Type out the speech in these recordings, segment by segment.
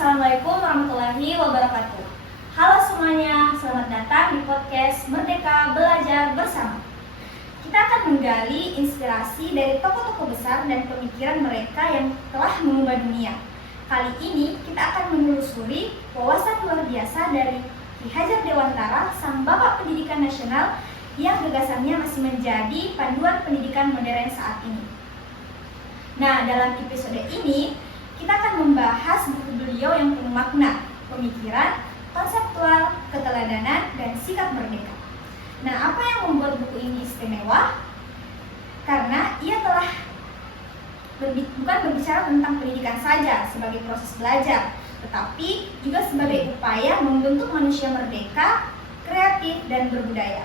Assalamualaikum warahmatullahi wabarakatuh. Halo semuanya, selamat datang di podcast Merdeka Belajar Bersama. Kita akan menggali inspirasi dari tokoh-tokoh besar dan pemikiran mereka yang telah mengubah dunia. Kali ini kita akan menelusuri wawasan luar biasa dari Ki Hajar Dewantara, sang Bapak Pendidikan Nasional yang gagasannya masih menjadi panduan pendidikan modern saat ini. Nah, dalam episode ini kita akan membahas buku beliau yang penuh makna, pemikiran, konseptual, keteladanan, dan sikap merdeka. Nah, apa yang membuat buku ini istimewa? Karena ia telah bukan berbicara tentang pendidikan saja sebagai proses belajar, tetapi juga sebagai upaya membentuk manusia merdeka, kreatif, dan berbudaya.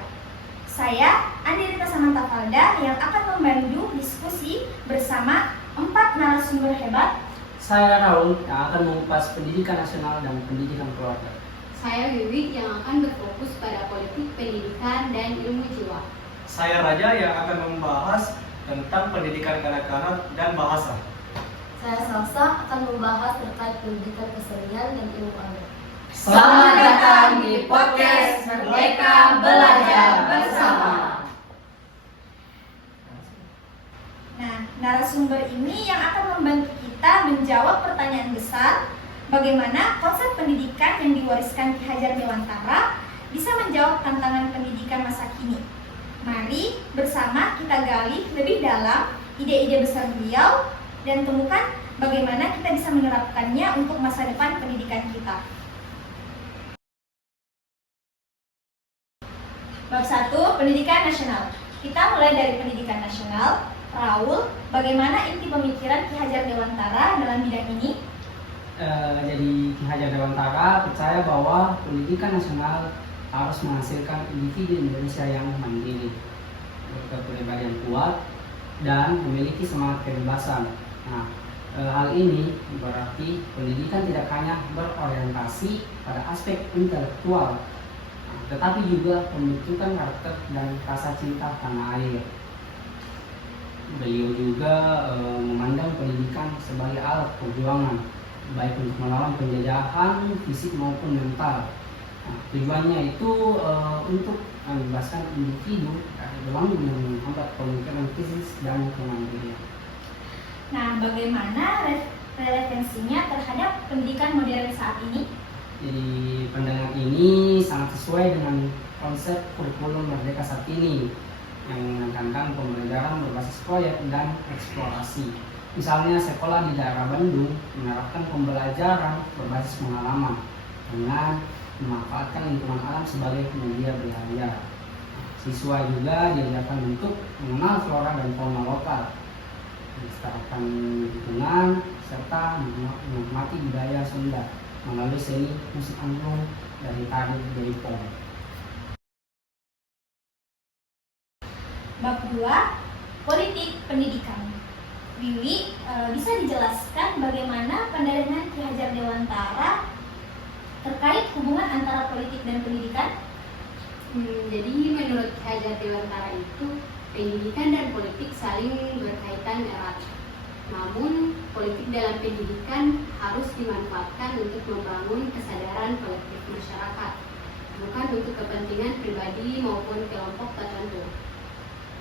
Saya, Andi Rita Samanta Falda, yang akan memandu diskusi bersama 4 narasumber hebat. Saya Raul yang akan mengupas pendidikan nasional dan pendidikan keluarga. Saya Wiwi yang akan berfokus pada politik, pendidikan, dan ilmu jiwa. Saya Raja yang akan membahas tentang pendidikan kanak-kanak dan bahasa. Saya Salsa akan membahas terkait pendidikan kesenian dan ilmu adat. Selamat datang di podcast Merdeka Belajar Bersama. Nah, narasumber ini yang akan membantu kita menjawab pertanyaan besar, bagaimana konsep pendidikan yang diwariskan Ki Hajar Dewantara bisa menjawab tantangan pendidikan masa kini. Mari bersama kita gali lebih dalam ide-ide besar beliau dan temukan bagaimana kita bisa menerapkannya untuk masa depan pendidikan kita. Bab 1, Pendidikan Nasional. Kita mulai dari pendidikan nasional. Raul, bagaimana inti pemikiran Ki Hajar Dewantara dalam bidang ini? Jadi Ki Hajar Dewantara percaya bahwa pendidikan nasional harus menghasilkan individu Indonesia yang mandiri, berkepribadian kuat, dan memiliki semangat kebebasan. Nah, hal ini berarti pendidikan tidak hanya berorientasi pada aspek intelektual, tetapi juga pembentukan karakter dan rasa cinta tanah air. Beliau juga memandang pendidikan sebagai alat perjuangan, baik untuk melawan penjajahan fisik maupun mental. Nah, tujuannya itu untuk membebaskan individu dari belenggu yang menghambat pemikiran kritis dan kemandirian. Nah, bagaimana relevansinya terhadap pendidikan modern saat ini? Jadi pandangan ini sangat sesuai dengan konsep kurikulum merdeka saat ini yang menekankan pembelajaran berbasis proyek dan eksplorasi. Misalnya sekolah di daerah Bandung menerapkan pembelajaran berbasis pengalaman dengan memanfaatkan lingkungan alam sebagai media belajar. Siswa juga diajarkan untuk mengenal flora dan fauna lokal, melestarikan lingkungan, serta menikmati budaya Sunda melalui seni musik angklung dari tari jaipong. Bab 2, Politik Pendidikan. Wiwi, bisa dijelaskan bagaimana pandangan Ki Hajar Dewantara terkait hubungan antara politik dan pendidikan? Jadi menurut Ki Hajar Dewantara itu, pendidikan dan politik saling berkaitan erat. Namun, politik dalam pendidikan harus dimanfaatkan untuk membangun kesadaran kolektif masyarakat, bukan untuk kepentingan pribadi maupun kelompok tertentu.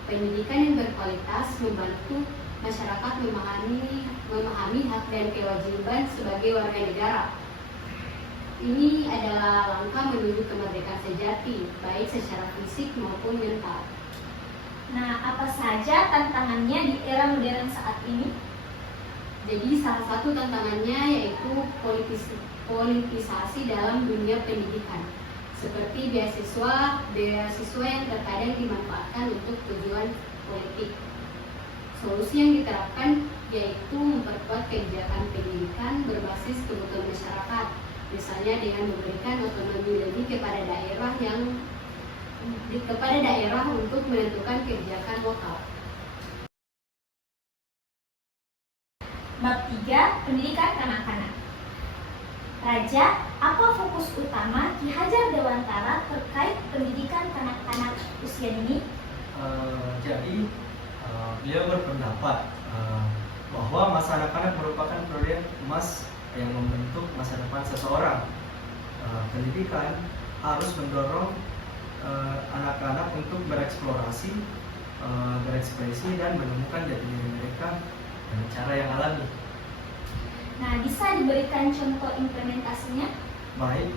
Pendidikan yang berkualitas membantu masyarakat memahami hak dan kewajiban sebagai warga negara. Ini adalah langkah menuju kemerdekaan sejati, baik secara fisik maupun mental. Nah, apa saja tantangannya di era modern saat ini? Jadi salah satu tantangannya yaitu politisasi dalam dunia pendidikan, seperti beasiswa yang terkadang dimanfaatkan untuk tujuan politik. Solusi yang diterapkan yaitu memperkuat kebijakan pendidikan berbasis kebutuhan masyarakat, misalnya dengan memberikan otonomi lebih kepada daerah untuk menentukan kebijakan lokal. Bab 3, Pendidikan Kanak-kanak. Raja, apa fokus utama Ki Hajar Dewantara terkait pendidikan kanak-kanak usia dini? Beliau berpendapat bahwa masa anak-anak merupakan periode emas yang membentuk masa depan seseorang. Pendidikan harus mendorong anak-anak untuk bereksplorasi, berekspresi, dan menemukan jati diri mereka dengan cara yang alami. Nah, bisa diberikan contoh implementasinya? Baik,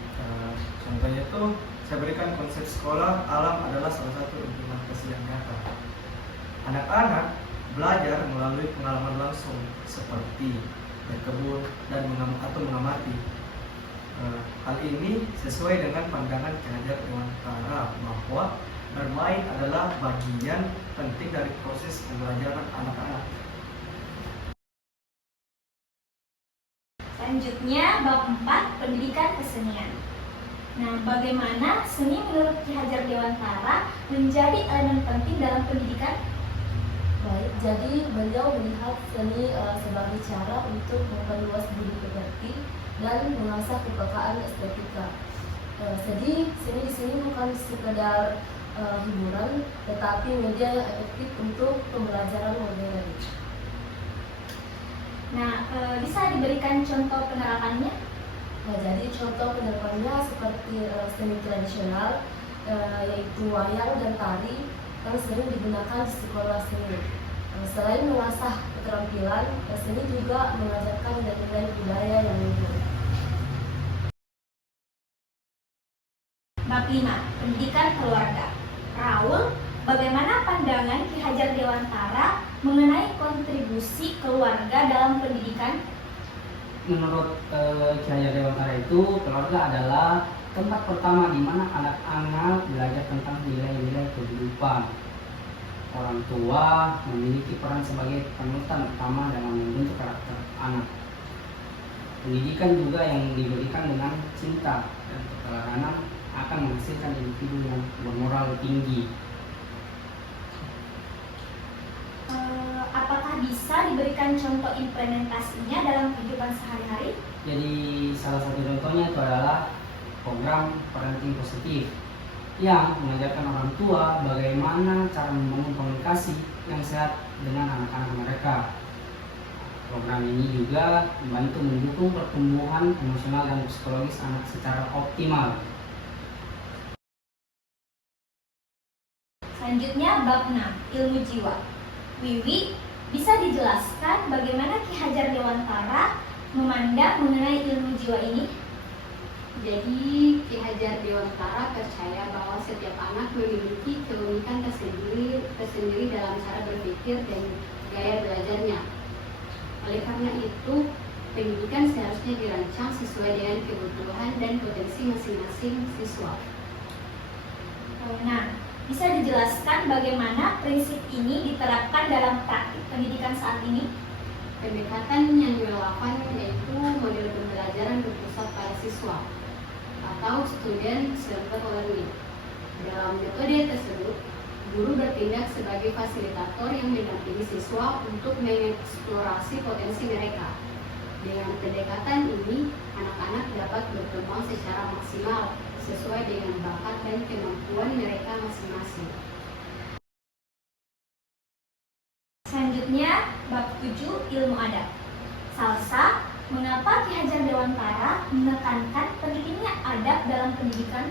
contohnya itu saya berikan konsep sekolah alam adalah salah satu implementasi yang nyata. Anak-anak belajar melalui pengalaman langsung seperti berkebun dan mengamati. Hal ini sesuai dengan pandangan Ki Hajar Dewantara bahwa bermain adalah bagian penting dari proses pembelajaran anak-anak. Selanjutnya, bab 4, pendidikan kesenian. Nah, bagaimana seni menurut Ki Hajar Dewantara menjadi elemen penting dalam pendidikan? Baik, jadi beliau melihat seni sebagai cara untuk memperluas budi pekerti dan mengasah kepekaan estetika. Jadi seni di sini bukan sekedar hiburan, tetapi media yang efektif untuk pembelajaran modern. Nah, bisa diberikan contoh penerapannya? Nah, jadi contoh penerapannya seperti seni tradisional, yaitu wayang dan tari yang sering digunakan di sekolah seni. Selain mengasah keterampilan, seni juga mengajarkan nilai-nilai budaya yang luhur. Bab 5, pendidikan keluarga. Raul, bagaimana pandangan Ki Hajar Dewantara mengenai kontribusi keluarga dalam pendidikan? Menurut Ki Hajar Dewantara itu, keluarga adalah tempat pertama di mana anak-anak belajar tentang nilai-nilai kehidupan. Orang tua memiliki peran sebagai panutan utama dalam membentuk karakter anak. Pendidikan juga yang diberikan dengan cinta dan keteladanan akan menghasilkan individu yang bermoral tinggi. Apakah bisa diberikan contoh implementasinya dalam kehidupan sehari-hari? Jadi salah satu contohnya itu adalah program parenting positif yang mengajarkan orang tua bagaimana cara membangun komunikasi yang sehat dengan anak-anak mereka. Program ini juga membantu mendukung pertumbuhan emosional dan psikologis anak secara optimal. Selanjutnya bab 6, ilmu jiwa. Wiwi, bisa dijelaskan bagaimana Ki Hajar Dewantara memandang mengenai ilmu jiwa ini? Jadi Ki Hajar Dewantara percaya bahwa setiap anak memiliki keunikan tersendiri dalam cara berpikir dan gaya belajarnya. Oleh karena itu, pendidikan seharusnya dirancang sesuai dengan kebutuhan dan potensi masing-masing siswa. Nah, bisa dijelaskan bagaimana prinsip ini diterapkan dalam praktik pendidikan saat ini? Pendekatan yang relevan yaitu model pembelajaran berpusat pada siswa atau student centered learning. Dalam metode tersebut, guru bertindak sebagai fasilitator yang mendampingi siswa untuk mengeksplorasi potensi mereka. Dengan pendekatan ini, anak-anak dapat berkembang secara maksimal sesuai dengan bakat dan kemampuan mereka masing-masing. Selanjutnya, bab 7, ilmu adab. Salsa, mengapa Ki Hajar Dewantara menekankan pentingnya adab dalam pendidikan?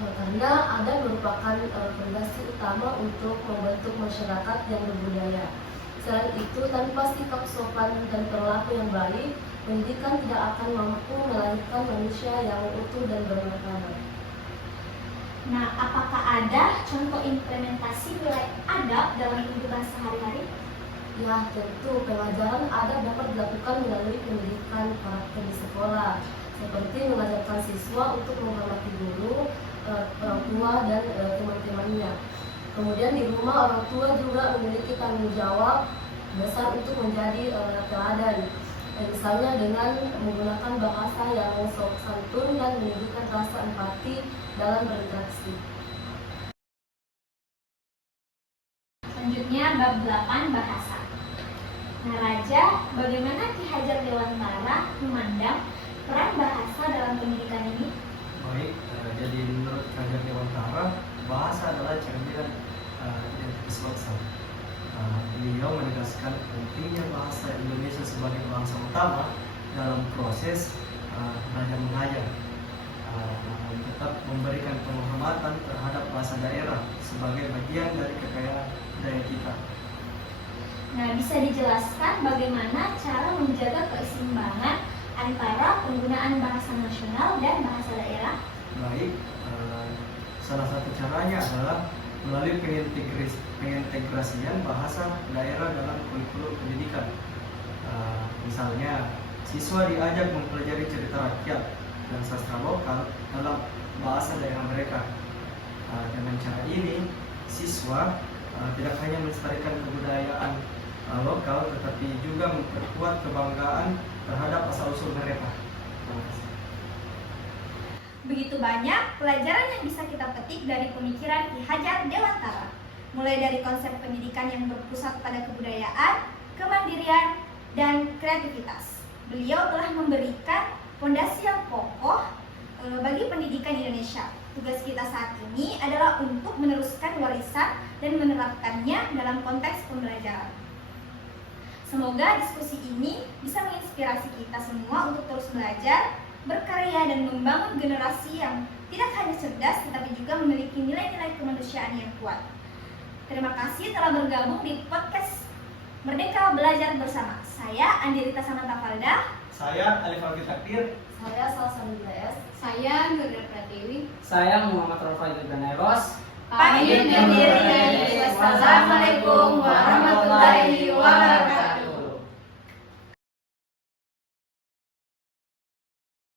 Karena adab merupakan fondasi utama untuk membentuk masyarakat yang berbudaya. Selain itu, tanpa sikap sopan dan perilaku yang baik, pendidikan tidak akan mampu melahirkan manusia yang utuh dan bermartabat. Nah, apakah ada contoh implementasi nilai adab dalam kehidupan sehari-hari? Ya, tentu pengajaran adab dapat dilakukan melalui pendidikan karakter di sekolah, seperti mengajarkan siswa untuk menghormati guru, orang tua, dan teman-temannya. Kemudian di rumah orang tua juga memiliki tanggung jawab besar untuk menjadi teladan. Misalnya dengan menggunakan bahasa yang sopan santun dan menunjukkan rasa empati dalam berinteraksi. Selanjutnya bab 8, bahasa. Nah, Raja, bagaimana Ki Hajar Dewantara memandang peran bahasa dalam pendidikan ini? Baik, jadi menurut Ki Hajar Dewantara, bahasa adalah cerminan identitas bangsa. Beliau menegaskan pentingnya bahasa Indonesia sebagai bahasa utama dalam proses belajar mengajar. Tetap memberikan penghormatan terhadap bahasa daerah sebagai bagian dari kekayaan budaya kita. Nah, bisa dijelaskan bagaimana cara menjaga keseimbangan antara penggunaan bahasa nasional dan bahasa daerah? Baik, salah satu caranya adalah melalui pengintegrasian bahasa daerah dalam kurikulum pendidikan. Misalnya, siswa diajak mempelajari cerita rakyat dan sastra lokal dalam bahasa daerah mereka. Dengan cara ini, siswa tidak hanya melestarikan kebudayaan lokal, tetapi juga memperkuat kebanggaan terhadap asal-usul mereka. Terima kasih. Begitu banyak pelajaran yang bisa kita petik dari pemikiran Ki Hajar Dewantara. Mulai dari konsep pendidikan yang berpusat pada kebudayaan, kemandirian, dan kreativitas. Beliau telah memberikan fondasi yang kokoh bagi pendidikan Indonesia. Tugas kita saat ini adalah untuk meneruskan warisan dan menerapkannya dalam konteks pembelajaran. Semoga diskusi ini bisa menginspirasi kita semua untuk terus belajar, berkarya, dan membangun generasi yang tidak hanya cerdas tetapi juga memiliki nilai-nilai kemanusiaan yang kuat. Terima kasih telah bergabung di podcast Merdeka Belajar Bersama. Saya Andi Rita Samantha Falda. Saya Alif Alfi Takdir. Saya Salsabila S. Saya Nurda Pratiwi. Saya Muhammad Rafael Ganeros. Pamit undur diri. Wassalamualaikum warahmatullahi wabarakatuh.